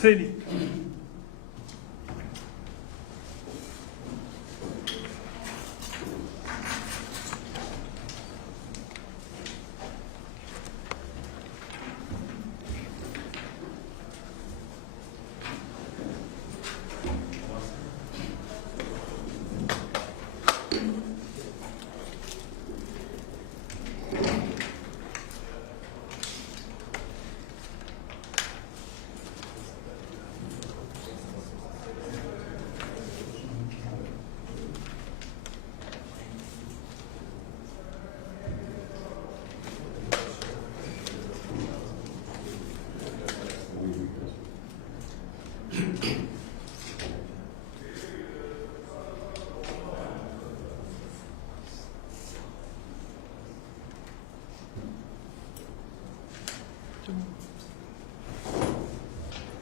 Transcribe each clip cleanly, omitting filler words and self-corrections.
Seni.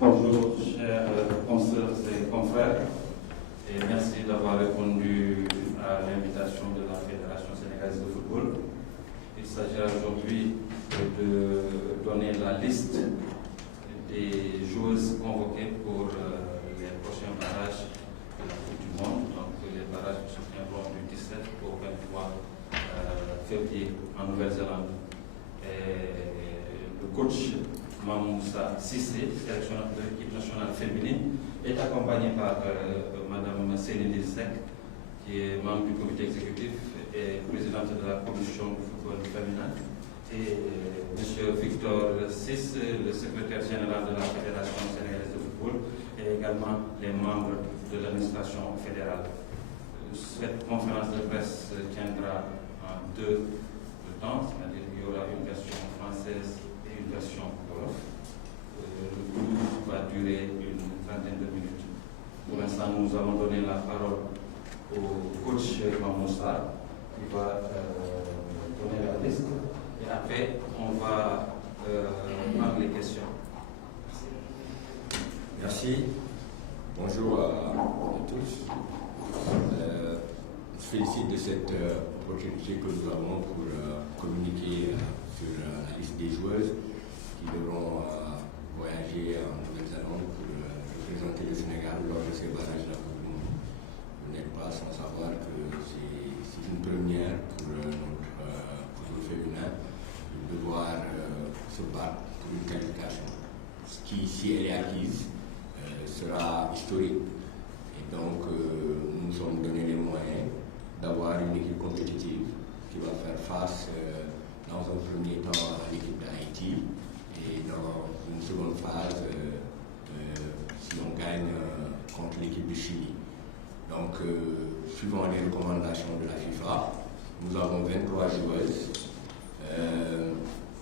Bonjour, chers consoeurs et confrères, et merci d'avoir répondu à l'invitation de la Fédération sénégalaise de football. Il s'agira aujourd'hui de donner la liste des joueuses convoquées pour les prochains barrages de la Coupe du Monde. Donc les barrages se tiendront du 17 au 23 février en Nouvelle-Zélande. Le coach Mamoussa Sissé, sélectionneur de l'équipe nationale féminine, est accompagné par Madame Céline Sek, qui est membre du comité exécutif et présidente de la commission du football féminin, et M. Victor Siss, le secrétaire général de la Fédération sénégalaise de football, et également les membres de l'administration fédérale. Cette conférence de presse tiendra en deux temps, c'est-à-dire qu'il y aura une version française et une version wolof. Le tout va durer une trentaine de minutes. Pour l'instant, nous avons donné la parole au coach Mamoussa qui va donner la liste. Et après, on va prendre les questions. Merci. Bonjour à tous. Je félicite de cette opportunité que nous avons pour communiquer sur la liste des joueuses qui devront voyager en Nouvelle-Zélande pour représenter le Sénégal lors de ces barrages de la Coupe du Monde. Vous n'êtes pas sans savoir que c'est une première pour le féminin de devoir se battre pour une qualification. Ce qui, si elle est acquise, sera historique. Et donc, nous nous sommes donné les moyens d'avoir une équipe compétitive qui va faire face dans un premier temps à l'équipe d'Haïti et dans une seconde phase si on gagne contre l'équipe du Chili. Donc, suivant les recommandations de la FIFA, nous avons 23 joueuses.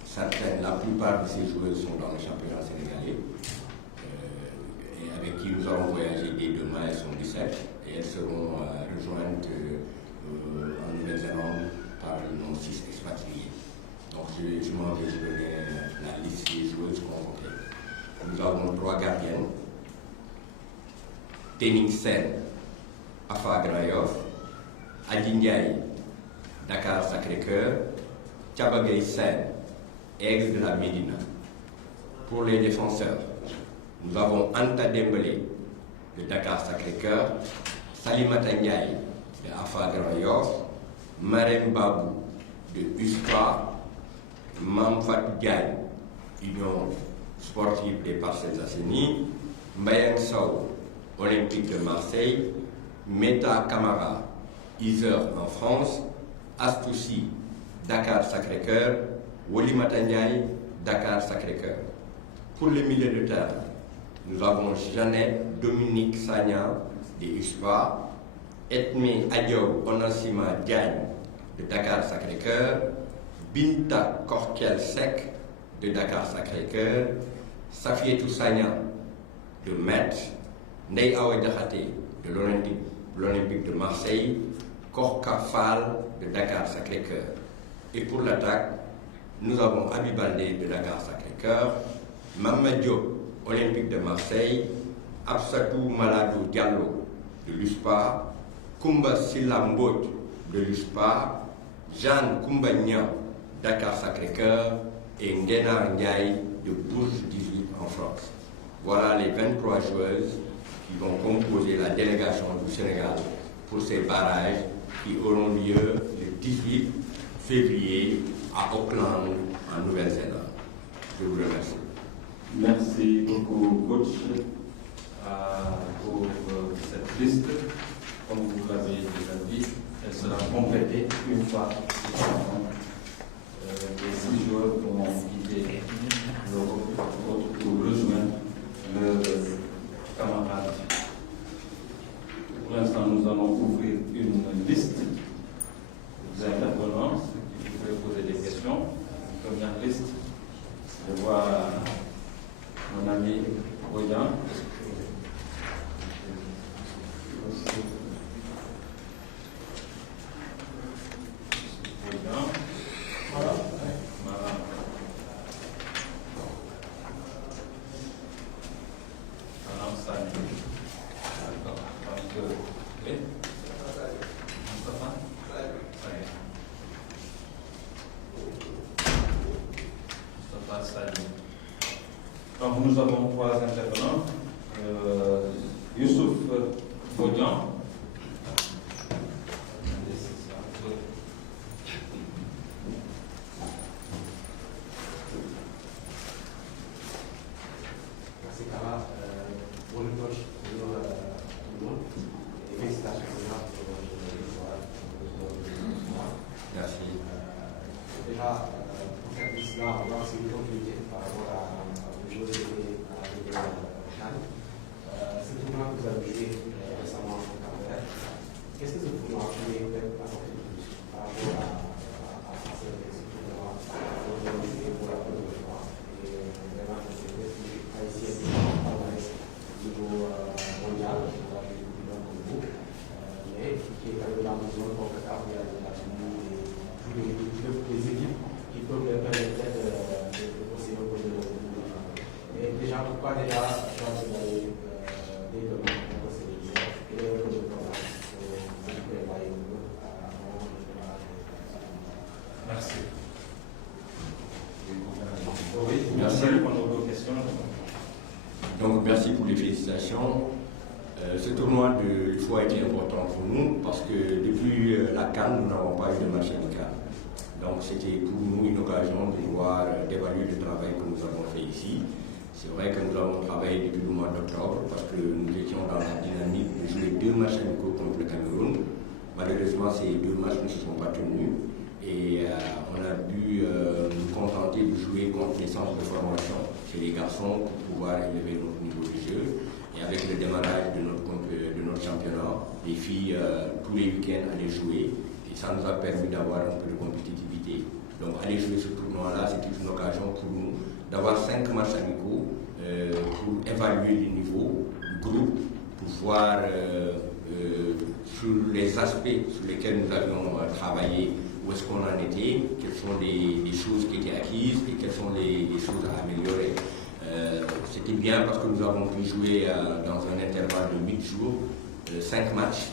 Certaines, la plupart de ces joueuses sont dans le championnat sénégalais et avec qui nous allons voyager dès demain. Elles sont 17 et elles seront rejointes en Nouvelle-Zélande par nos 6 expatriés. Donc je m'en vais vous donner la liste des joueuses convoquées. Nous avons 3 gardiennes. Tening Sen, Afa Grayoff, Adi Ndiaye, Dakar Sacré-Cœur, Tchabagay Sen, Aigle de la Médina. Pour les défenseurs, nous avons Anta Dembélé de Dakar Sacré-Cœur, Salimata Ndiaye de Afa Grayoff, Marem Babou de USPA, Mamfat Diagne, Union sportive des Parcelles Assainies, Mbayang Sow, Olympique de Marseille, Meta Camara, Iser en France, Astoussi, Dakar Sacré-Cœur, Wolimata Ndiaye, Dakar Sacré-Cœur. Pour les milieux de terrain, nous avons Jeannette Dominique Sagna de USPA, Etme Adjo Onassima Diagne de Dakar Sacré-Cœur, Binta Korkel Sek de Dakar Sacré-Cœur, Safietou Sagna de Metz, Ndeye Awa Diakhaté de l'Olympique de Marseille, Korka Fall de Dakar Sacré-Cœur. Et pour l'attaque, nous avons Abibaldé de Dakar Sacré-Cœur, Mamadou Diop, Olympique de Marseille, Absadou Maladou Diallo de l'USPA, Koumba Silla Mbodj de l'USPA, Jeanne Koumba Niang, Dakar Sacré-Cœur et Ngena Ndiaye de Bourges 18 en France. Voilà les 23 joueuses qui vont composer la délégation du Sénégal pour ces barrages qui auront lieu le 18 février à Auckland, en Nouvelle-Zélande. Je vous remercie. Merci beaucoup, coach, pour cette liste. Comme vous l'avez déjà dit, elle sera complétée une fois les 6 joueurs vont quitter l'Europe pour rejoindre leurs camarades. Pour l'instant, nous allons ouvrir une liste d'intervenants qui voudraient poser des questions. Première liste, je vois mon ami Boyan. Donc nous avons 3 intervenants. Youssouf Bodian. Merci Kara. Bonne coach, bonjour tout le monde. Et félicitations pour Merci. déjà, pour cette liste-là, on va aussi une compliqué par rapport aux joueurs de Cannes. Ce tournoi que vous avez joué récemment en Canada, qu'est-ce que ce tournoi a pu apporter de plus par rapport à ce tournoi que vous avez joué pour la première fois? Et vraiment, c'est haïtien palmarès au niveau mondial, on va jouer comme vous, mais qui est quand même dans une zone confortable, il y a des équipes qui peuvent leur permettre de procéder au côté de mais déjà, pourquoi déjà choisir d'aller dès demain pour procéder et le côté de programme Merci. Merci. Répondre aux questions. Donc merci pour les félicitations. Ce tournoi de fois a été important pour nous parce que depuis la CAN, nous n'avons pas eu de match amical. Donc c'était pour nous une occasion de voir, d'évaluer le travail que nous avons fait ici. C'est vrai que nous avons travaillé depuis le mois d'octobre parce que nous étions dans la dynamique de jouer 2 matchs amicaux contre le Cameroun. Malheureusement, ces 2 matchs ne se sont pas tenus et on a dû nous contenter de jouer contre les centres de formation chez les garçons pour pouvoir élever notre niveau de jeu. Et avec le démarrage de notre championnat, les filles, tous les week-ends, allaient jouer et ça nous a permis d'avoir un peu de compétitivité. Donc aller jouer ce tournoi-là, c'était une occasion pour nous d'avoir 5 matchs amicaux pour évaluer le niveau du groupe, pour voir sur les aspects sur lesquels nous avions travaillé, où est-ce qu'on en était, quelles sont les choses qui étaient acquises et quelles sont les choses à améliorer. C'était bien parce que nous avons pu jouer dans un intervalle de 8 jours, 5 matchs.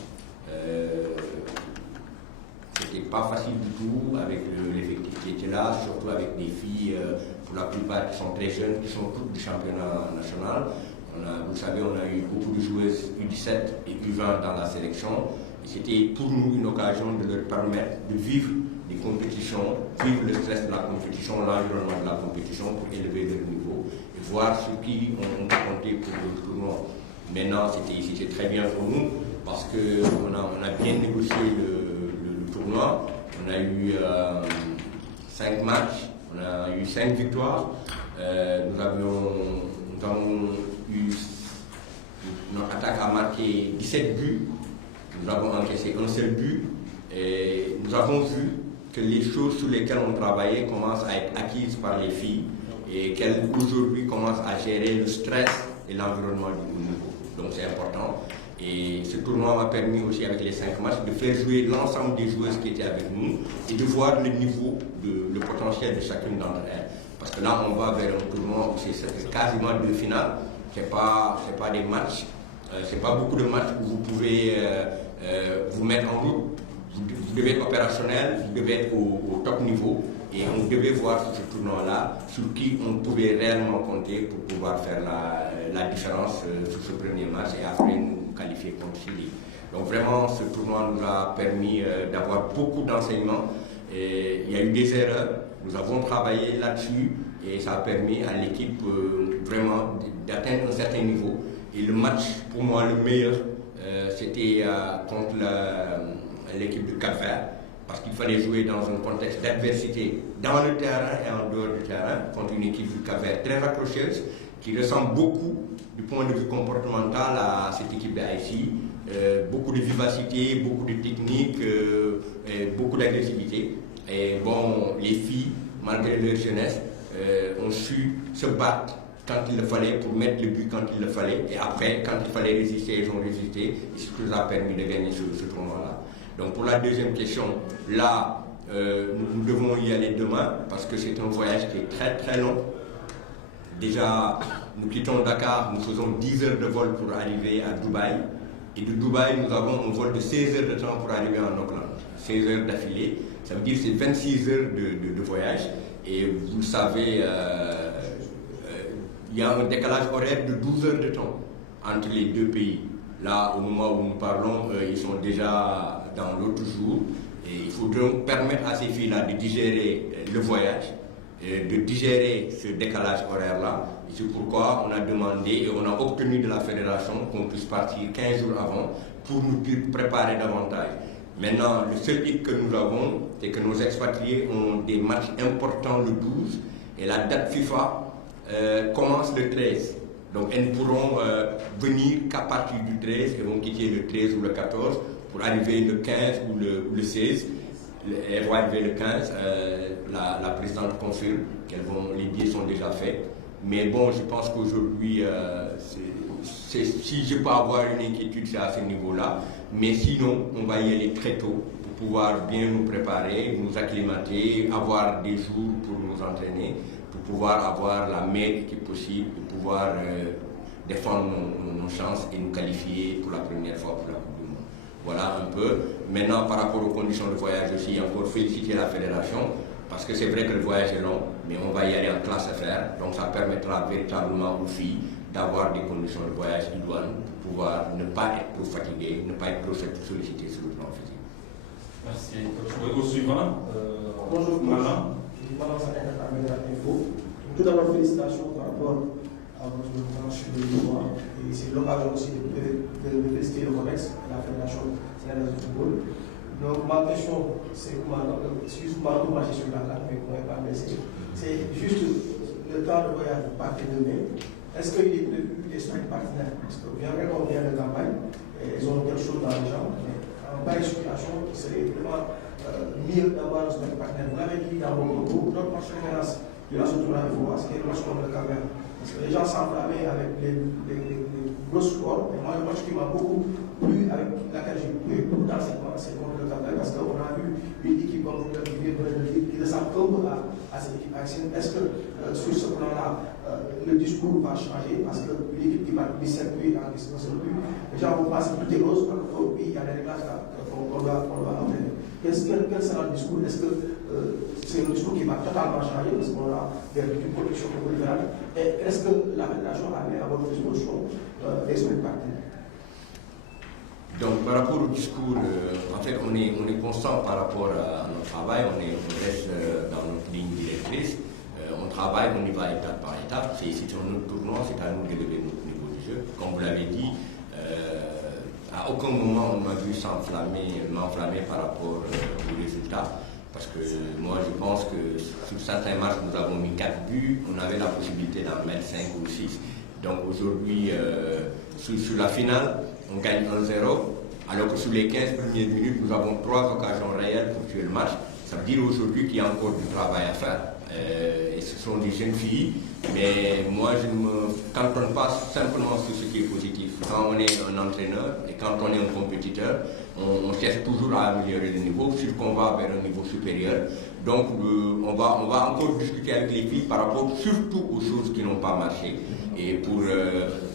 C'était pas facile du tout avec l'effectif qui était là, surtout avec des filles, pour la plupart qui sont très jeunes, qui sont toutes du championnat national. Vous savez, on a eu beaucoup de joueuses U17 et U20 dans la sélection. C'était pour nous une occasion de leur permettre de vivre des compétitions, vivre le stress de la compétition, l'environnement de la compétition pour élever leur niveau et voir ce qui ont compté pour le tournoi. Maintenant, c'était très bien pour nous parce qu'on a bien négocié le tournoi. On a eu 5 matchs, on a eu 5 victoires. Nous avons eu, notre attaque a marqué 17 buts. Nous avons encaissé un seul but. Et nous avons vu que les choses sur lesquelles on travaillait commencent à être acquises par les filles et qu'elles aujourd'hui commencent à gérer le stress et l'environnement du haut niveau. Donc c'est important. Et ce tournoi m'a permis aussi avec les 5 matchs de faire jouer l'ensemble des joueuses qui étaient avec nous et de voir le niveau, le potentiel de chacune d'entre elles. Parce que là on va vers un tournoi où c'est quasiment 2 finales. C'est pas des matchs, c'est pas beaucoup de matchs où vous pouvez vous mettre en route. Vous devez être opérationnel, vous devez être au top niveau Et on devait voir sur ce tournoi-là sur qui on pouvait réellement compter pour pouvoir faire la différence sur ce premier match et après nous qualifier contre Chili. Donc vraiment, ce tournoi nous a permis d'avoir beaucoup d'enseignements. Il y a eu des erreurs, nous avons travaillé là-dessus et ça a permis à l'équipe vraiment d'atteindre un certain niveau. Et le match, pour moi, le meilleur, c'était contre l'équipe de Cap-Vert, parce qu'il fallait jouer dans un contexte d'adversité dans le terrain et en dehors du terrain, contre une équipe du Cap-Vert très accrocheuse, qui ressemble beaucoup du point de vue comportemental à cette équipe d'Haïti. Beaucoup de vivacité, beaucoup de technique, beaucoup d'agressivité. Et bon, les filles, malgré leur jeunesse, ont su se battre quand il le fallait, pour mettre le but quand il le fallait. Et après, quand il fallait résister, ils ont résisté. Et c'est ce qui nous a permis de gagner ce tournoi-là. Donc pour la deuxième question, là, nous devons y aller demain, parce que c'est un voyage qui est très très long. Déjà, nous quittons Dakar, nous faisons 10 heures de vol pour arriver à Dubaï. Et de Dubaï, nous avons un vol de 16 heures de temps pour arriver en Auckland. 16 heures d'affilée, ça veut dire que c'est 26 heures de voyage. Et vous le savez, il y a un décalage horaire de 12 heures de temps entre les deux pays. Là, au moment où nous parlons, ils sont déjà dans l'autre jour. Et il faut donc permettre à ces filles-là de digérer le voyage, de digérer ce décalage horaire-là. C'est pourquoi on a demandé et on a obtenu de la fédération qu'on puisse partir 15 jours avant pour nous préparer davantage. Maintenant, le seul hic que nous avons, c'est que nos expatriés ont des matchs importants le 12 et la date FIFA commence le 13. Donc elles ne pourront venir qu'à partir du 13 et vont quitter le 13 ou le 14 pour arriver le 15 ou le 16. Elles vont arriver le 15, la présidente confirme que les billets sont déjà faits. Mais bon, je pense qu'aujourd'hui, si je peux avoir une inquiétude, c'est à ce niveau-là. Mais sinon, on va y aller très tôt pour pouvoir bien nous préparer, nous acclimater, avoir des jours pour nous entraîner, pour pouvoir avoir la meilleure équipe possible, pour pouvoir défendre nos chances et nous qualifier pour la première fois pour la Coupe du Monde. Voilà un peu. Maintenant, par rapport aux conditions de voyage aussi, encore féliciter la fédération. Parce que c'est vrai que le voyage est long, mais on va y aller en classe affaires, donc ça permettra véritablement aux filles d'avoir des conditions de voyage idoines pour pouvoir ne pas être trop fatiguées, ne pas être trop sollicitées sur le plan physique. Merci. Au suivant, bonjour, Maman. Je suis Maman Sané Info. Tout d'abord, félicitations par rapport à votre manche de tournoi. Et c'est l'occasion aussi de féliciter le COMEX, la Fédération sénégalaise de football. Donc ma question, c'est excuse-moi de marcher sur la carte, mais vous ne m'avez pas blessé. C'est juste le temps de voyage de part et de mai. Est-ce qu'il est prévu des strikes partenaires? Parce que bien vrai qu'on vient de campagne, et ils ont quelque chose dans les jambes, mais en pareille situation, il serait vraiment mieux d'avoir un strike partenaire. Vous l'avez dit dans votre groupe, notre match référence de la Sotoura Info, c'est le match contre le Cap-Vert. Parce que les gens s'enflammaient avec les gros scores. Et moi, le match qui m'a beaucoup plu, avec laquelle j'ai plu beaucoup d'enseignements, c'est contre le Cap-Vert, parce qu'on a vu une équipe comme vous qui ressemble un peu à cette équipe haïtienne. Est-ce que sur ce plan-là, le discours va changer? Parce que l'équipe qui va 17 buts en distance de but, les gens vont penser que tout est rose, alors que oui, il y a des réglages qu'on doit entraîner. Quel sera le discours? Est-ce que c'est un discours qui va totalement changer parce qu'on a une production libérale? Et est-ce que la fédération a mis à votre disposition des partenaires? Donc par rapport au discours, en fait on est constant par rapport à notre travail, on reste dans notre ligne directrice, on travaille, on y va étape par étape, c'est un autre tournoi, c'est à nous d'élever notre niveau du jeu. Comme vous l'avez dit, à aucun moment on m'a vu m'enflammer par rapport aux résultats. Parce que moi je pense que sur certains matchs nous avons mis 4 buts, on avait la possibilité d'en mettre 5 ou 6. Donc aujourd'hui, sur la finale, on gagne 1-0, alors que sur les 15 premières minutes, nous avons 3 occasions réelles pour tuer le match. Ça veut dire aujourd'hui qu'il y a encore du travail à faire. Et ce sont des jeunes filles, mais moi je ne me cantonne pas simplement sur ce qui est positif. Quand on est un entraîneur et quand on est un compétiteur, on cherche toujours à améliorer le niveau, surtout qu'on va vers un niveau supérieur. Donc on va encore discuter avec les filles par rapport surtout aux choses qui n'ont pas marché. Et pour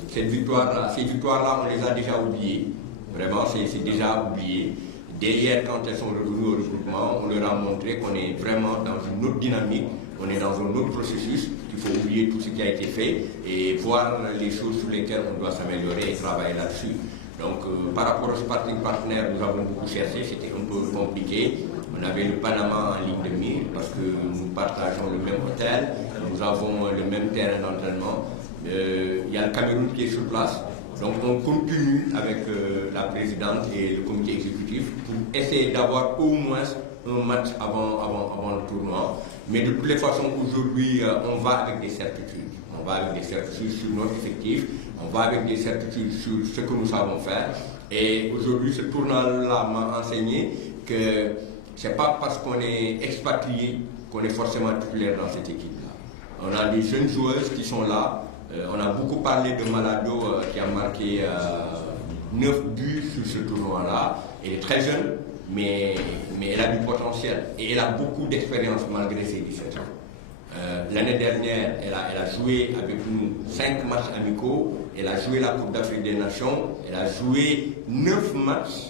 ces victoires-là, on les a déjà oubliées. Vraiment, c'est déjà oublié. Derrière, quand elles sont revenues au regroupement, on leur a montré qu'on est vraiment dans une autre dynamique, on est dans un autre processus, qu'il faut oublier tout ce qui a été fait et voir les choses sur lesquelles on doit s'améliorer et travailler là-dessus. Donc, par rapport au sparring partner, nous avons beaucoup cherché, c'était un peu compliqué. On avait le Panama en ligne de mire parce que nous partageons le même hôtel, nous avons le même terrain d'entraînement. Il y a le Cameroun qui est sur place. Donc on continue avec la présidente et le comité exécutif pour essayer d'avoir au moins un match avant le tournoi. Mais de toutes les façons, aujourd'hui, on va avec des certitudes. On va avec des certitudes sur notre effectif, on va avec des certitudes sur ce que nous savons faire. Et aujourd'hui, ce tournoi-là m'a enseigné que ce n'est pas parce qu'on est expatrié qu'on est forcément titulaire dans cette équipe-là. On a des jeunes joueuses qui sont là. On a beaucoup parlé de Malado qui a marqué 9 buts sur ce tournoi-là. Elle est très jeune, mais elle a du potentiel. Et elle a beaucoup d'expérience malgré ses 17 ans. L'année dernière, elle a joué avec nous 5 matchs amicaux. Elle a joué la Coupe d'Afrique des Nations. Elle a joué 9 matchs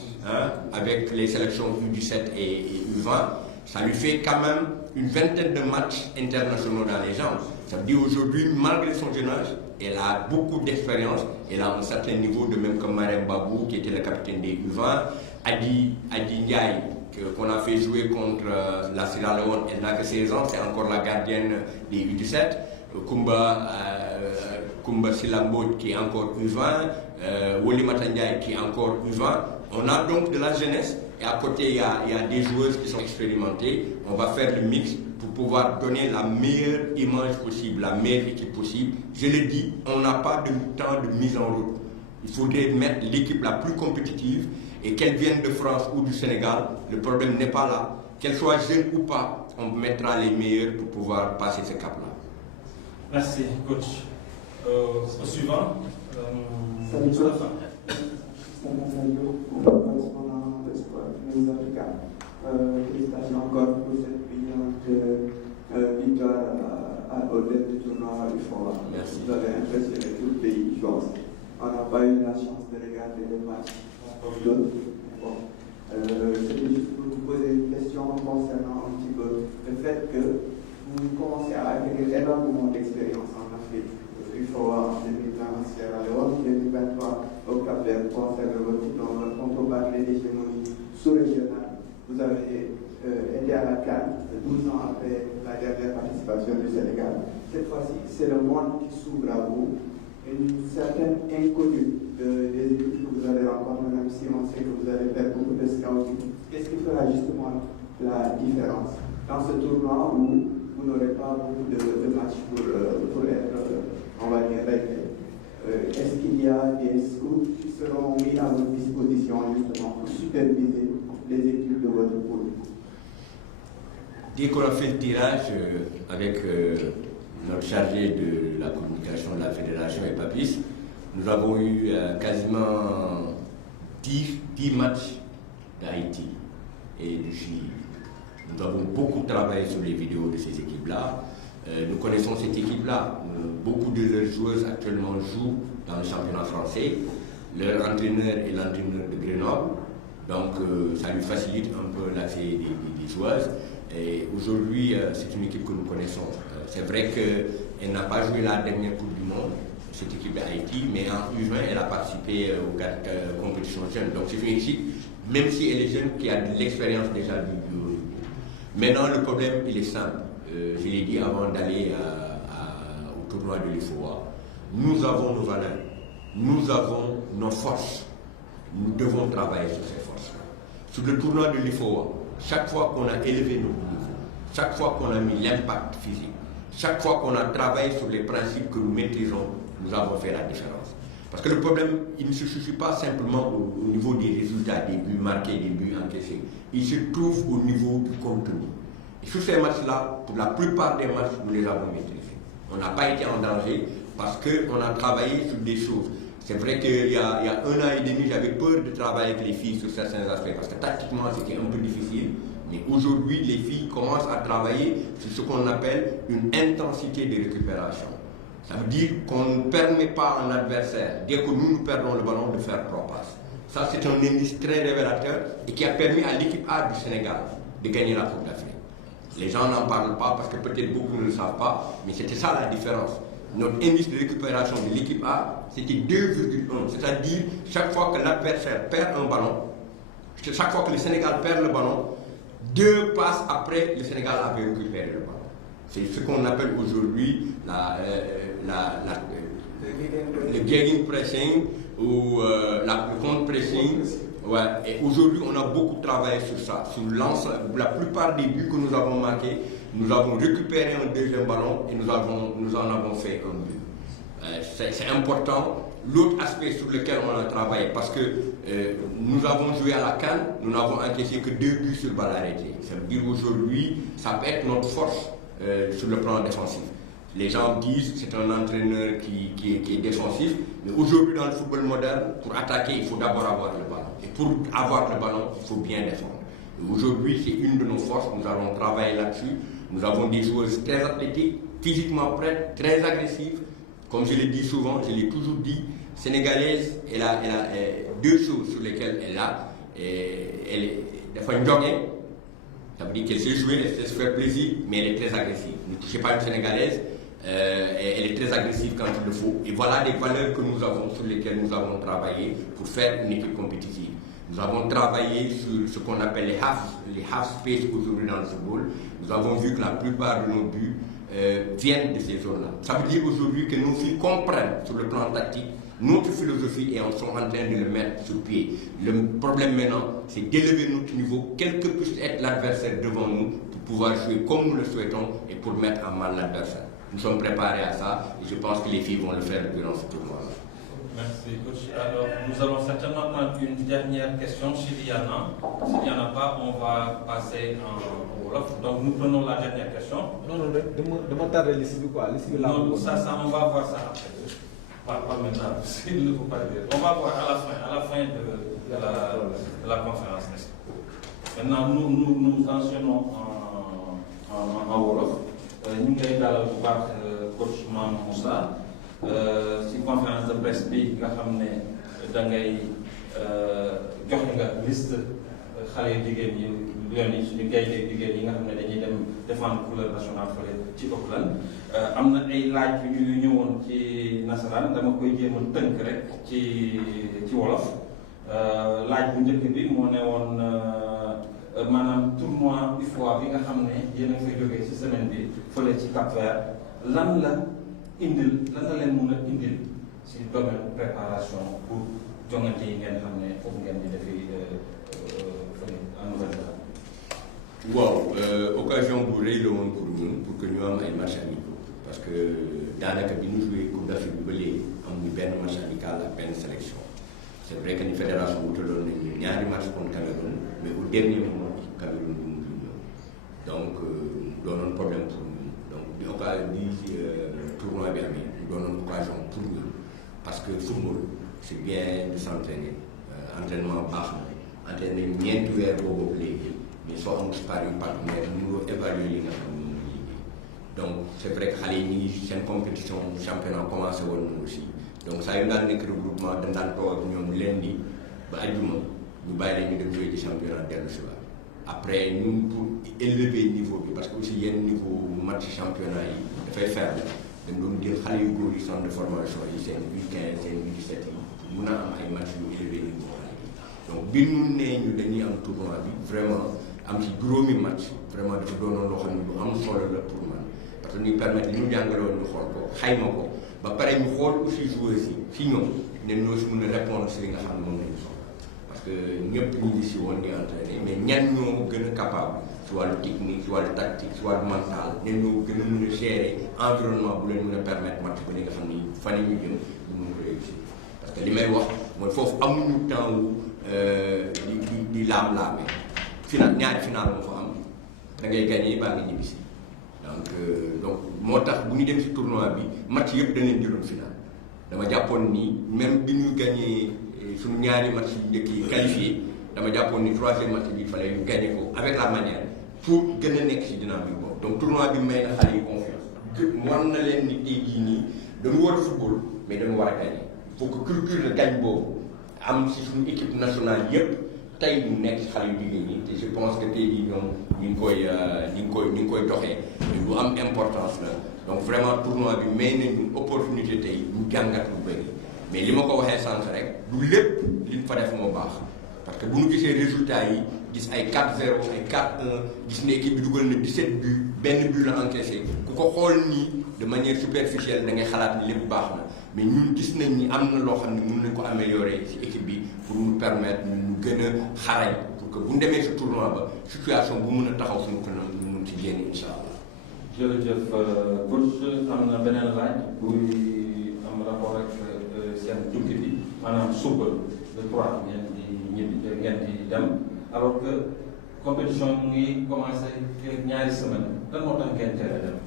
avec les sélections U17 et U20. Ça lui fait quand même une vingtaine de matchs internationaux dans les jambes. Ça veut dire aujourd'hui, malgré son jeune âge, elle a beaucoup d'expérience, elle a un certain niveau, de même que Marem Babou, qui était le capitaine des U20, Adi Ndiaye, qu'on a fait jouer contre la Sierra Leone, elle n'a que 16 ans, c'est encore la gardienne des U17, Kumba Silambo, qui est encore U20, Woli Matandiaye, qui est encore U20. On a donc de la jeunesse, et à côté, il y a des joueuses qui sont expérimentées. On va faire le mix pour pouvoir donner la meilleure image possible, la meilleure équipe possible. Je l'ai dit, on n'a pas de temps de mise en route. Il faudrait mettre l'équipe la plus compétitive et qu'elle vienne de France ou du Sénégal, le problème n'est pas là. Qu'elle soit jeune ou pas, on mettra les meilleurs pour pouvoir passer ce cap-là. Merci, coach. Au suivant, Mustafa. Correspondant de Sport News Africa. Félicitations encore pour cette brillante victoire au dernier tournoi du Fora. Merci. Vous avez impressionné tout le pays, je pense. On n'a pas eu la chance de regarder le match comme d'autres. Bon. C'était juste pour vous poser une question concernant un petit peu le fait que vous commencez à acquérir énormément d'expérience en Afrique. Il faut en 2020 en Sierra Leone, 2023 au Cap-Vert, concerne votre diplôme. Quand on parle d'hégémonie sous-régionale, vous avez été à la CAN 12 ans après la dernière participation du Sénégal. Cette fois-ci, c'est le monde qui s'ouvre à vous, une certaine inconnue des équipes que vous allez rencontrer, même si on sait que vous allez faire beaucoup de scouting. Qu'est-ce qui fera justement la différence dans ce tournoi où vous n'aurez pas beaucoup de matchs pour être, on va dire, réglés? Est-ce qu'il y a des scouts qui seront mis à votre disposition justement pour superviser les équipes de votre poule? Dès qu'on a fait le tirage avec notre chargé de la communication de la fédération et Papis, nous avons eu quasiment 10 matchs d'Haïti et du Chili. Nous avons beaucoup travaillé sur les vidéos de ces équipes-là. Nous connaissons cette équipe-là. Beaucoup de leurs joueuses actuellement jouent dans le championnat français. Leur entraîneur est l'entraîneur de Grenoble. Donc ça lui facilite un peu l'accès des joueuses. Et aujourd'hui, c'est une équipe que nous connaissons. C'est vrai qu'elle n'a pas joué la dernière Coupe du Monde, cette équipe d'Haïti, mais en U20, elle a participé aux compétitions jeunes. Donc c'est une équipe, même si elle est jeune, qui a de l'expérience déjà du haut niveau. Maintenant, le problème, il est simple. Je l'ai dit avant d'aller au tournoi de l'IFOA. Nous avons nos valeurs, nous avons nos forces. Nous devons travailler sur ces forces-là. Sur le tournoi de l'IFOA, chaque fois qu'on a élevé nos niveaux, chaque fois qu'on a mis l'impact physique, chaque fois qu'on a travaillé sur les principes que nous maîtrisons, nous avons fait la différence. Parce que le problème, il ne se suffit pas simplement au niveau des résultats, des buts marqués, des buts encaissés. Il se trouve au niveau du contenu. Et sur ces matchs-là, pour la plupart des matchs, nous les avons maîtrisés. On n'a pas été en danger parce qu'on a travaillé sur des choses. C'est vrai qu'il y a 1 an et demi, j'avais peur de travailler avec les filles sur certains aspects parce que tactiquement, c'était un peu difficile. Mais aujourd'hui, les filles commencent à travailler sur ce qu'on appelle une intensité de récupération. Ça veut dire qu'on ne permet pas à un adversaire, dès que nous perdons le ballon, de faire 3 passes. Ça, c'est un indice très révélateur et qui a permis à l'équipe A du Sénégal de gagner la Coupe d'Afrique. Les gens n'en parlent pas parce que peut-être beaucoup ne le savent pas, mais c'était ça la différence. Notre indice de récupération de l'équipe A, c'était 2,1. C'est-à-dire, chaque fois que l'adversaire perd un ballon, chaque fois que le Sénégal perd le ballon, 2 passes après, le Sénégal avait récupéré le ballon. C'est ce qu'on appelle aujourd'hui le gegenpressing ou le contre-pressing. Ouais. Et aujourd'hui, on a beaucoup travaillé sur ça. Sur la plupart des buts que nous avons marqués, nous avons récupéré un deuxième ballon et nous en avons fait un but. C'est important. L'autre aspect sur lequel on a travaillé, parce que nous avons joué à la CAN, nous n'avons encaissé que 2 buts sur balle arrêtée. Ça veut dire aujourd'hui, ça peut être notre force sur le plan défensif. Les gens disent que c'est un entraîneur qui est défensif, mais aujourd'hui dans le football moderne, pour attaquer, il faut d'abord avoir le ballon. Et pour avoir le ballon, il faut bien défendre. Aujourd'hui, c'est une de nos forces, nous allons travailler là-dessus. Nous avons des joueuses très athlétiques, physiquement prêtes, très agressives. Comme je l'ai dit souvent, je l'ai toujours dit, sénégalaise, elle a 2 choses sur lesquelles elle a. Elle est des fois une jogging, ça veut dire qu'elle sait jouer, elle sait se faire plaisir, mais elle est très agressive. Ne touchez pas une sénégalaise, elle est très agressive quand il le faut. Et voilà des valeurs que nous avons, sur lesquelles nous avons travaillé pour faire une équipe compétitive. Nous avons travaillé sur ce qu'on appelle les half space aujourd'hui dans le football. Nous avons vu que la plupart de nos buts viennent de ces zones-là. Ça veut dire aujourd'hui que nos filles comprennent sur le plan tactique notre philosophie et on sont en train de le mettre sur pied. Le problème maintenant, c'est d'élever notre niveau, quel que puisse être l'adversaire devant nous, pour pouvoir jouer comme nous le souhaitons et pour mettre à mal l'adversaire. Nous sommes préparés à ça et je pense que les filles vont le faire durant ce tournoi-là. Merci, coach. Alors, nous allons certainement prendre une dernière question s'il y en a. S'il n'y en a pas, on va passer en Wolof. Donc, nous prenons la dernière question. Non, demande ta liste quoi. Non, ça, on va voir ça après. Pas maintenant, il ne faut pas dire. On va voir à la fin de la conférence. Maintenant, nous enchaînons en Wolof. Nous avons coach Mam Moussa. Si conférence de presse bi nga xam ne da ngay joxe nga liste xale yu jigéen yi yoon yi suñu gaynde jigéen yi nga xam ne dañuy dem défendre couleur nationale fële ci Auckland am na ay laaj yu ñu ñëwoon ci nasaraan dama koy jéem a tënk rek ci wolof laaj bu njëkk bi moo ne woon maanaam tournoi UFOA bi nga xam ne yéen a ngi fay jógee ci semaine bi fële ci Cap-Vert lan la leen mën a indil si domaine préparation pour jongante yi ngeen xam ne foofu ngeen di defi en Nouvelle-Zélande. waaw occasion bu rëy la woon pour ñun pour que ñu am ay match amicaux parce que daanaka bi ñu joué Coupe d'Afrique bi ba léegi amuñu benn match amical ak benn sélection. C'est vrai que ni fédération wutaloon nañu ñaari match contre Cameroun mais au dernier moment Cameroun bu mu ñëw donc doonoon problème pour ñun donc bi occasion bi tournoi bi amee ñu doonoon occasion pour ñun parce que football c'est bien de s'entraîner entraînement baax na entraîner ñeenti weer boobu léegi mais soo amul sparring partenaire mënuloo évaluer li nga xam ne moom la liggéey donc c'est vrai que xale yi ñu ngi seen compétition championnat commencé woon na aussi donc saa yu daan nekk regroupement dañ daan toog ak ñoom lundi ba àjjuma ñu bàyyi leen ñu dem jouer ci championnat dellu si waat après ñun pour élever niveau bi parce que aussi yenn niveau match championnat yi dafay faible dañ doon jël xale yu góor yi centre de formation yi seen U15 seen U17 yi mun a am ay match yu élevé niveau xale yi donc bi ñu nee ñu dañuy am tournoi bi vraiment am ci juróomi match vraiment dafa doonoon loo xam ne lu am solo la pour man parce que ñu permettre li ñu jàngaloon ñu xool ko xayma ko ba pare ñu xool aussi joueurs yi si ñoom ne ñoo si mën a répondre si li nga xam ne moom lañu soxla parce que ñëpp ñu ngi si woon di entraîner mais ñan ñoo gën a capable si wàllu technique si wàllu tactique si wàllu mental ñan ñoo gën a mën a gérer environnement bu leen mën a permettre match ba li nga xam ni fan yi ñu jëm ñu mën ko réussir parce que li may wax mooy foofu amuñu temps wu di laam-laame final ñaari final moo fa am da ngay gagné baa nga ñibbisi donc moo tax bu ñu dem si tournoi bi match yëpp danañ jëloon final dama jàppoon ni même bi ñu gagné suñu ñaari match yu njëkk yi qualifié dama jàppoon ni troisième match bi il fallait ñu gagné ko avec la manière pour gën a nekk si dynamique boobu donc tournoi bi may na xale yi confiance war na leen ni tey jii nii dañu war a football mais dañu war a gagné il faut que culture de gagne boobu am si suñu équipe nationale yépp tey ñu nekk si xale yu jigéen ñi te je pense que tey jii ñoom ñu ngi koy doxee lu am importance la donc vraiment tournoi bi may nañu opportunité tey ñu jàngat lu bëri mais li ma ko waxee sànq rek du lépp li ñu fa def moo baax parce que bu ñu gisee résultats yi gis ay 4-0 ay 4-1 gis ne équipe bi dugal na 17 buts benn but la encaissé ku ko xool nii de manière superficielle da ngay xalaat ni lépp baax na mais ñun gis nañ ni am na loo xam ne mën nañ ko améliorer ci équipe bi pour nous permettre ñu gën a xarañ pour que bu ñu demee ci tournoi ba situation bu mën a taxaw suñu kanam ñu mun ci génn incha allah. jërëjëf coach am na beneen laaj buy am rapport ak seen tukki bi maanaam suba le 3 ngeen di dem alors que compétition mu ngi commencé ñaari semaine lan moo tax ngeen teel a dem.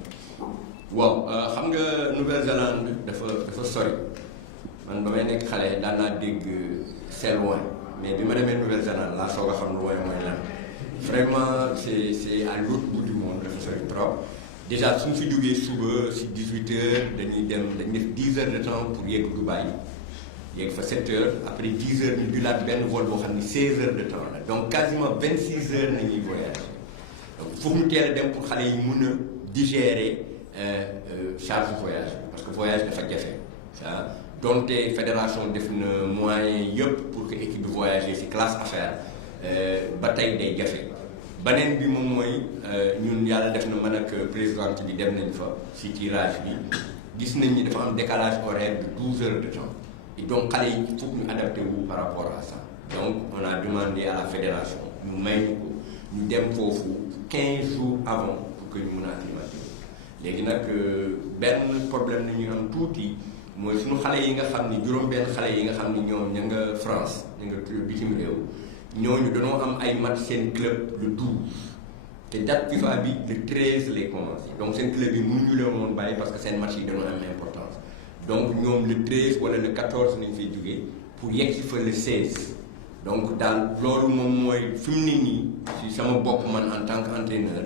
waaw xam nga Nouvelle-Zélande dafa sori man ba may nekk xale daan naa dégg c'est loin mais bi ma demee Nouvelle-Zélande laa soog a xam loin mooy lan vraiment c'est à l'autre bout du monde dafa sori trop déjà suñ fi jógee suba si 18h dañuy def 10 heures de temps pour yegg Dubaï yegg fa 7 heures après 10 heures ñu julaat benn vol boo xam ni 16 heures de temps la donc quasiment 26 heures nañuy voyage donc foog ñu teel a dem pour xale yi mun a digérer charge voyage parce que voyage dafa jafe ah donte fédération def na moyen yëpp pour que équipe bi voyager ci classe affaires ba tey day jafe beneen bi moom mooy ñun yàlla def na man ak présidente bi dem nañ fa ci tirage bi gis nañ ni dafa am décalage horaire de 12 heures de temps et donc xale yi il faut ñu adapté wu par rapport à ça donc on a demandé à la fédération ñu may ñu ko ñu dem foofu 15 jours avant pour que ñu mun a acclimater léegi nag benn problème la ñuy am tuuti mooy suñu xale yi nga xam ni juróom-benn xale yi nga xam ni ñoom ña nga France ña nga bitim réew ñooñu dañoo am ay match seen club le 12 te date FIFA bi le 13 lay commencé donc seen club yi mënuñu leen woon bàyyi parce que seen match yi dañoo am importance donc ñoom le 13 wala le 14 nañ fay jógee pour yegg si fa le 16 donc daal loolu moom mooy fi mu ne nii si sama bopp man en tant que entraîneur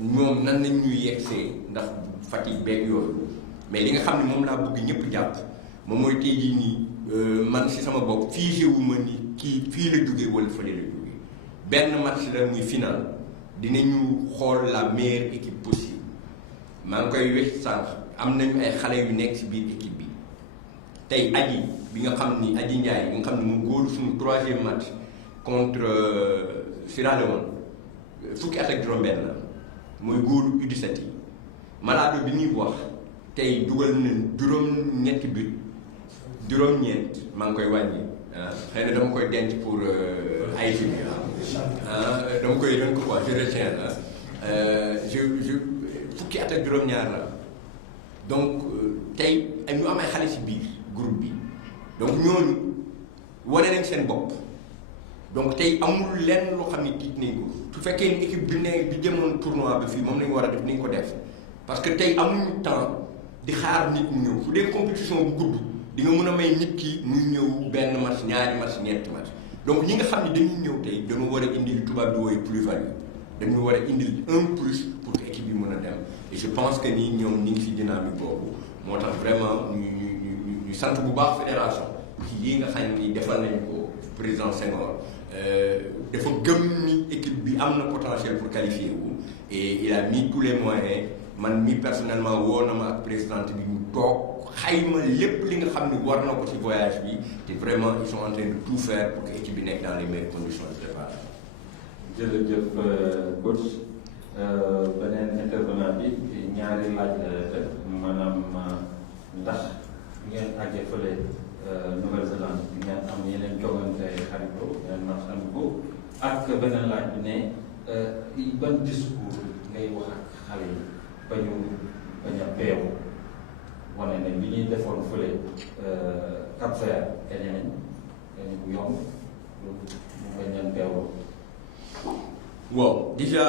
ñoom nan nañ ñuy yegsee ndax fatigue beeg yooyu mais li nga xam ne moom laa bëgg ñëpp jàpp moom mooy tey jii nii man si sama bopp figé wu ma ni kii fii la jógee wala fële la jógee benn match la muy final dinañu xool la meilleure équipe possible maa ngi koy wex sànq am nañu ay xale yu nekk si biir équipe bi tey aji bi nga xam ni Aji Ndiaye bi nga xam ne mu góolu suñu 3e match contre Sierra Leone fukki at ak juróom-benn la mooy góolu U17 yi Malado bi ñuy wax tey dugal na juróom-ñetti but juróom-ñeent maa ngi koy wàññi xëy na dama koy denc pour ay fi dama koy rënk quoi je retiens je fukki at ak juróom-ñaar la donc tey ñu am ay xale si biir groupe bi donc ñooñu wane nañ seen bopp donc tey amul lenn loo xam ne tiit nañ ko su fekkee ni équipe bi demoon tournoi bi fii moom lañu war a def nañ ko def parce que tey amuñu temps di xaar nit ñi ñëw su dee compétition bu gudd di nga mën a may nit ki muy ñëw benn match ñaari match ñetti match donc ñi nga xam ne dañuy ñëw tey dañu war a indil tubaab bi wooyu plus-value dañu war a indil un plus pour que équipe bi mën a dem et je pense que ni ñoom ñi ngi ci dynamique boobu moo tax vraiment ñu sant bu baax fédération ci lii nga xam ni defal nañu ko président Senghor dafa gëm ni équipe bi am na potentiel pour qualifier wu et il a mis tous les moyens man mi personnellement woo na ma ak présidente bi ñu toog xayma lépp li nga xam ni war na ko ci voyage bi te vraiment ils sont en train de tout faire pour que équipe bi nekk dans les meilleures conditions de départ. jërëjëf coach beneen intervenant bi ñaari laaj la def maanaam ndax ngeen àggee fële Nouvelle-Zélande bi ngeen am yeneen jogante xaritoo yeneen match amico ak beneen laaj bi ne ban discours ngay wax ak xale yi bañ a beew wane ne li ñuy defoon fële Cap-Vert gañe nañ bu yomb mu bañ leen beewoo. waaw déjà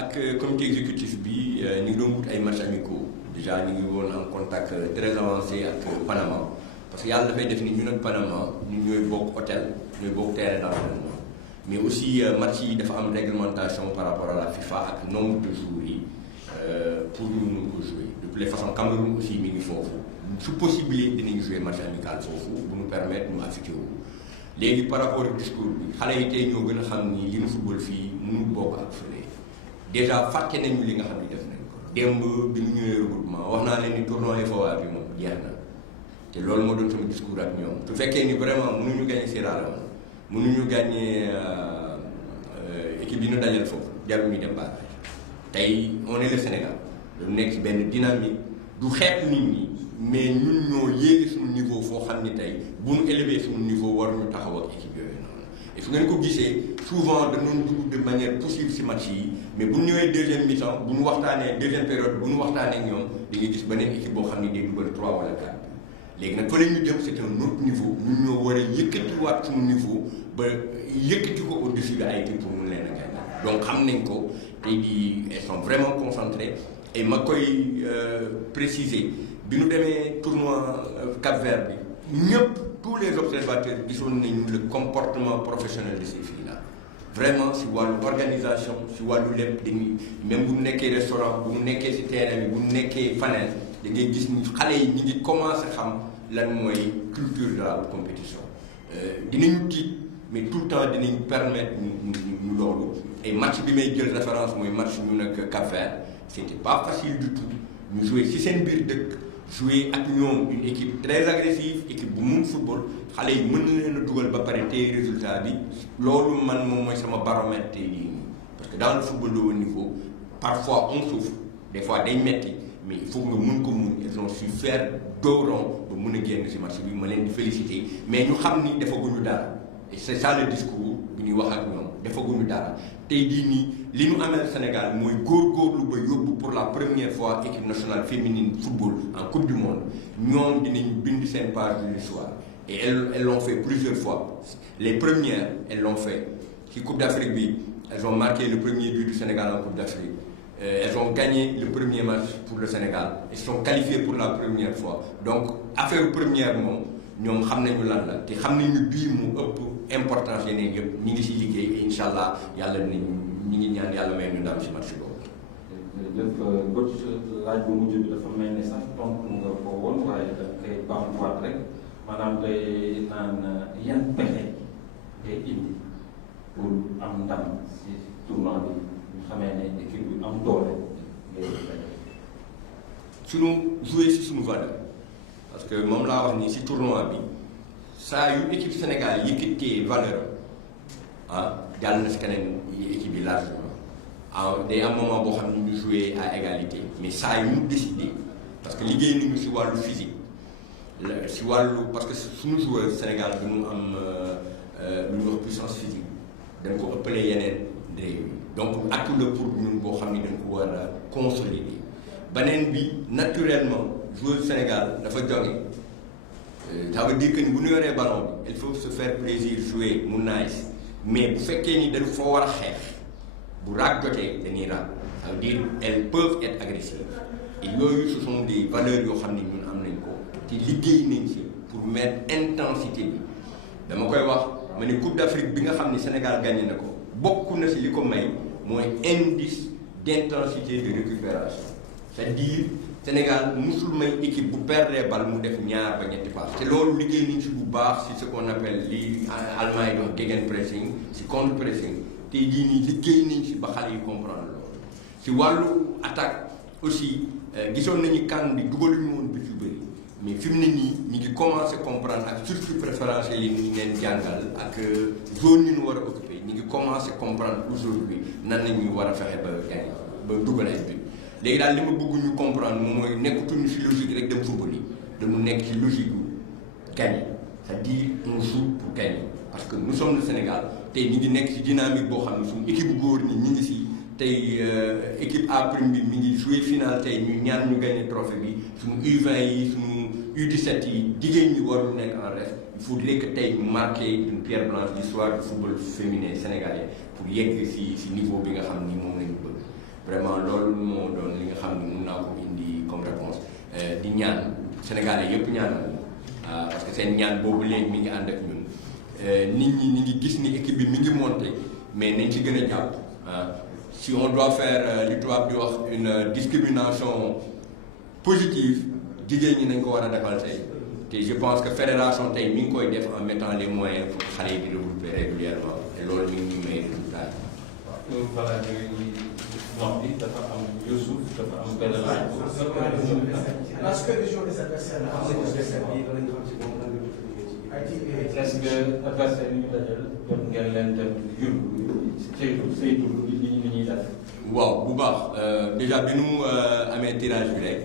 ak comité exécutif bi ñu ngi doon wut ay matchs amicaux déjà ñu ngi woon en contact très avancé ak Panama parce que yàlla dafay def ni ñun ak Panama ñun ñooy bokk hôtel ñooy bokk terrain d'entraînement mais aussi match yi dafa am réglementation par rapport à la FIFA ak nombre de jours yi pour ñu mun ko jouer de toutes les façons Cameroun aussi mi ngi foofu su possible dinañ jouer match amical foofu bu ñu permettre ñu affecté wu. léegi par rapport ak discours bi xale yi tey ñoo gën a xam ni li ñu football fii mënul bokk ak fële déjà fàtte nañu li nga xam ni def nañ ko démb bi ñu ñëwee regroupement wax naa leen ni tournoi FOA bi moom jeex na te loolu moo doon sama discours ak ñoom su fekkee ni vraiment mënuñu gagné Sierra Leone mënuñu gagné équipe bi ñu dajal foofu jarul ñu dem barrage tey on est le Sénégal dañu nekk ci benn dynamique du xeeb nit ñi mais ñun ñoo yéegi suñu niveau foo xam ni tey bu ñu élevé suñu niveau waruñu taxaw ak équipe yooyu noonu et su ngeen ko gisee souvent dañu dugg de manière possible ci match yi mais bu ñu ñëwee deuxième mi-temps bu ñu waxtaanee deuxième période bu ñu waxtaanee ak ñoom di nga gis beneen équipe boo xam ni day dugal 3 wala 4 léegi nag fa la ñu jëm c'est un autre niveau ñun ñoo war a yëkkatiwaat suñu niveau ba yëkkati ko au-dessus de ay équipe pour mun leen a gagner donc xam nañ ko tey di elles sont vraiment concentrées et ma koy préciser bi ñu demee tournoi Cap-Vert bi ñëpp tous les observateurs gisoon nañu le comportement professionnel de ces filles-là vraiment si wàllu organisation si wàllu lépp dañuy même bu ñu nekkee restaurant bu ñu nekkee si terrain bi bu ñu nekkee faneen da ngay gis ni xale yi ñu ngi commencé xam lan mooy culture de la compétition dinañu tiit mais tout le temps dinañ permettre ñu loolu et match bi may jël référence mooy match ñu nag Cap-Vert c'était pas facile du tout ñu jouer si seen biir dëkk jouer ak ñoom une équipe très agressive équipe bu mun football xale yi mën na leen a dugal ba pare tey résultat bi loolu man moom mooy sama baromètre tey nii parce que dans le football de haut niveau parfois on souffre des fois day metti mais il faut nga mun ko mun ils ont su faire dos rond ba mun a génn si match bi ma leen di féliciter mais ñu xam ni defaguñu dara et c'est ça le discours bi ñuy wax ak ñoom defaguñu dara tey jii nii li ñu amee Sénégal mooy góorgóorlu ba yóbbu pour la première fois équipe nationale féminine football en coupe du monde ñoom dinañ bind seen page de l'histoire et elles l'ont fait plusieurs fois les premières elles l'ont fait ci Coupe d'Afrique bi elles ont marqué le premier but du Sénégal en Coupe d'Afrique elles ont gagné le premier match pour le Sénégal elles sont qualifiées pour la première fois donc affaire première moom ñoom xam nañu lan la te xam nañu bii mu ëpp importance yeneen yëpp ñi ngi si liggéey incha allah yàlla ñi ngi ñaan yàlla may ñu ndam si match boobu. jërëjëf coach laaj bu mujj bi dafa mel ni sax tontu nga ko woon waaye da koy bamtuwaat rek maanaam day naan yan pexe ngay indi pour am ndam si tournoi bi ñu xamee ne équipe bi am doole ngay def. suñu jouer si suñu valeur parce que moom laa wax ni si tournoi bi saa yu équipe Sénégal yëkkatee valeur jàll na si keneen équipe yi largement day am moment boo xam ne ñu jouer à égalité mais saa yu ñu décidé parce que liggéey nañu si wàllu physique si wàllu parce que suñu joueur Sénégal bi mu am lu ñuy wax puissance physique dañ ko ëppalee yeneen réew yi donc atu la pour ñun boo xam ni dañ ko war a consolider beneen bi naturellement joueur Sénégal dafa jóge ça veut dire que ni bu ñu yoree ballon bi il faut se faire plaisir jouer mu nice mais bu fekkee ni dañu fa war a xeex bu raag jotee dañuy raag ça veut dire elles peuvent être agressives et yooyu ce sont des valeurs yoo xam ne ñun am nañ ko te liggéey nañ si pour mettre intensité bi dama koy wax ma ne Coupe d'Afrique bi nga xam ne Sénégal gagné na ko bokk na si li ko may mooy indice d'intensité de récupération c'est-à-dire Sénégal musul may équipe bu perdre bal mu def ñaar ba ñetti passe te loolu liggéey nañ si bu baax si ce qu'on appelle li allemand yi wax gegenpressing si contre pressing te jii nii liggéey nañ si ba xale yi comprendre loolu si wàllu attaque aussi gisoon nañu kan bi dugaluñu woon but yu bëri mais fi mu ne nii ñu ngi commencé comprendre ak surtout préférentiel yi ñu leen jàngal ak zone yi ñu war a occuper ñu ngi commencé comprendre aujourd'hui nan la ñuy war a fexe ba gagner ba dugal ay but léegi daal li ma bëgg ñu comprendre moom mooy nekkatuñu ci logique rek dem football yi dañu nekk ci logique bu gagner c'est-à-dire on joue pour gagner parce que nous sommes le Sénégal tey ñu ngi nekk ci dynamique boo xam ne suñu équipe góor ñi ñu ngi ci tey équipe A prime bi mi ngi joué final tey ñu ñaan ñu gagner trophée bi suñu U20 yi suñu U17 yi jigéen ñi warul nekk en reste il faudrait que tey ñu marqué une pierre blanche l'histoire du football féminin sénégalais pour yegg ci niveau bi nga xam ni moom lañu bëgg. vraiment loolu moo doon li nga xam ne mun naa ko indi comme réponse di ñaan Sénégalais yëpp ñaanal parce que seen ñaan boobu léegi mi ngi ànd ak ñun nit ñi ñu ngi gis ni équipe bi mi ngi monté mais nañ ci gën a jàpp si on doit faire li tubaab di wax une discrimination positive jigéen ñi nañ ko war a defal tey te je pense que fédération tey mi ngi koy def en mettant les moyens pour xale yi di regrouper régulièrement te loolu mi ngi ñu may résultat yi. waaw voilà ñuy wax bi dafa am Youssouf dafa am benn laaj. La supervision des adversaires la am est-ce que adversaire yi ñu dajal jot ngeen leen dem yóbbu saytu li ñuy def. waaw bu baax déjà bi nu amee tirage bi rek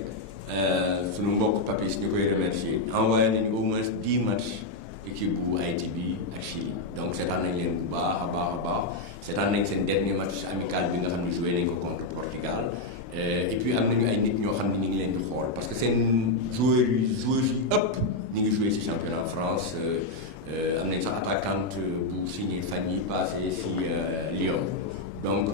sunu mbokk Papis ñu koy remercier envoyé nañu au moins 10 matchs équipe bu Haïti bi ak Chili donc seetaan nañ leen bu baax a baax seetaan nañ seen dernier match amical bi nga xam ne joué nañ ko contre Portugal et puis am nañu ay nit ñoo xam ne ñu ngi leen di xool parce que seen joueurs yi ëpp ñu ngi joué ci championnat France am nañ sax attaquante bu signé fan yi passé ci Lyon donc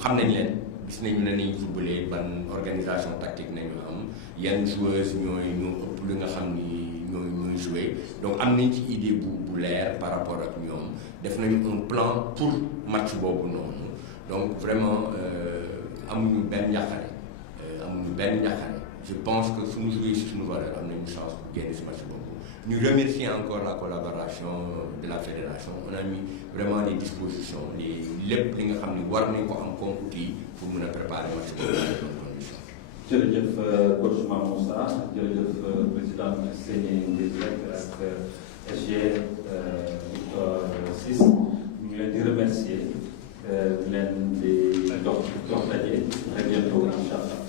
xam nañ leen gis nañu ne nañu footballé ban organisation tactique nañu am yan joueurs ñooy ñoo ëpp li nga xam ni ñooy joué donc am nañ ci idée bu leer par rapport ak ñoom def nañu un plan pour match boobu noonu donc vraiment amuñu benn njàqare je pense que suñu joué si suñu valeur am nañu chance pour génn si match boobu ñu remercier encore la collaboration de la fédération on a mis vraiment les dispositions lépp li nga xam ni war nañ ko am comme outil pour mën a préparer match boobu dans les bonnes conditions. jërëjëf coach Mamoussa jërëjëf président Séné Ndizek ak SG Victor Ciss ñu ngi leen di remercier leen di dox daje très bientôt incha allah.